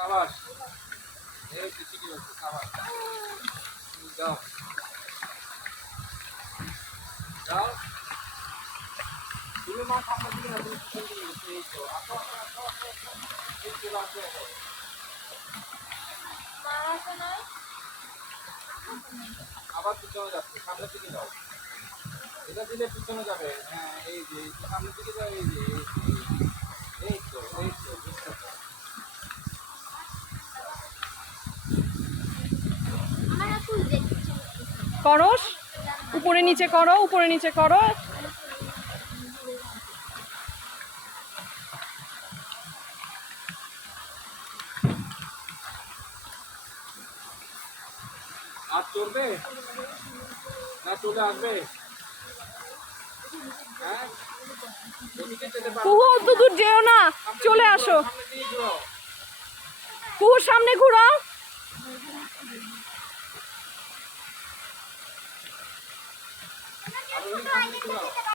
সাবাস। এই তো ঠিকই বলছো, সাবাস। যাও যাও, তুমি মা সামনে দিকে না, তুমি পিছন দিকে গেছো। এই তো আসো আসো আসো আসো আসো। এই চলে আসো এখন। আবার পিছনে যাচ্ছে, সামনের দিকে যাও। এটা দিলে পিছনে যাবে। হ্যাঁ এই যে এই যে, সামনের দিকে যাও। এই যে এই যে এই তো এই তো বুঝতে তো। করস, উপরে নিচে করো, উপরে নিচে করো। আর চলবে না চলে আসবে? হ্যাঁ ওদিকে যেতে পারো। কুহু অত দূর যেও না, চলে আসো। সামনে দিয়ে ঘুরো। কুহু সামনে ঘুরাও। আর ওই সামনে ঘুরাও।